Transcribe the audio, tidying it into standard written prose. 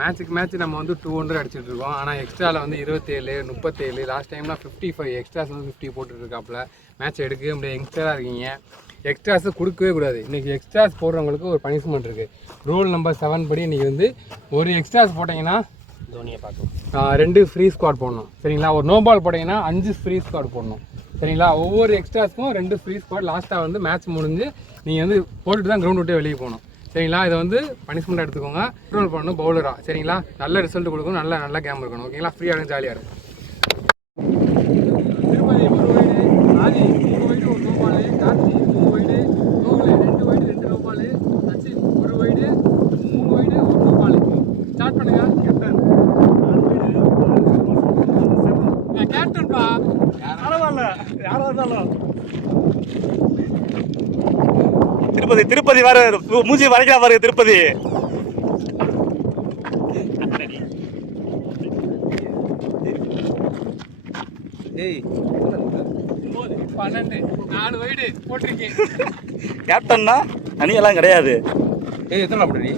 Match நம்ம வந்து 200 அடிச்சுட்டு இருக்கோம். ஆனால் எக்ஸ்ட்ராவில் வந்து 27, 37, லாஸ்ட் டைம்லாம் 55, எக்ஸ்ட்ராஸ் வந்து 50 போட்டுட்ருக்காப்புல. மேட்ச் எடுக்கவே முடியாது, யங்ஸ்டராக இருக்கீங்க. எக்ஸ்ட்ராஸு கொடுக்கவே கூடாது. இன்றைக்கி எக்ஸ்ட்ராஸ் போடுறவங்களுக்கு ஒரு பனிஷ்மெண்ட் இருக்குது. ரூல் நம்பர் 7 படி இன்றைக்கி வந்து ஒரு எக்ஸ்ட்ராஸ் போட்டிங்கன்னா தோனியை பார்க்கணும், 2 ஃப்ரீ ஸ்குவாட் போடணும். சரிங்களா? ஒரு நோ பால் போட்டிங்கன்னா 5 ஃப்ரீ ஸ்குவாட் போடணும். சரிங்களா? ஒவ்வொரு எக்ஸ்ட்ராஸ்க்கும் 2 ஃப்ரீ ஸ்குவாட். லாஸ்ட்டாக வந்து மேட்ச் முடிஞ்சு நீங்கள் வந்து போட்டுட்டு தான் கிரவுண்ட் விட்டே வெளியே போகணும். சரிங்களா? இதை வந்து பனிஷ்மெண்ட் எடுத்துக்கோங்க. கண்ட்ரோல் பண்ணணும் பவுலராக. சரிங்களா? நல்ல ரிசல்ட் கொடுக்கணும், நல்ல கேம் இருக்கணும். ஓகேங்களா? ஃப்ரீயாக இருக்கும், ஜாலியாக இருக்கும். Tirupati 1 wide, Adhi 3 wide 1 no ball, Karthi 3 wide, Gokul 2 wide 2 no ball, Sachin 1 wide 3 wide 1 no ball. Start பண்ணுங்க. கேப்டன்பா, பரவாயில்ல யாரா இருந்தாலும். திருப்பதி வேற மூஞ்சி வரைக்கிறா பாருங்க. திருப்பதி 12 4 வைடு போட்டிருக்கேன். கேப்டன்னா தனியெல்லாம் கிடையாது. எத்தனை போடுறீ?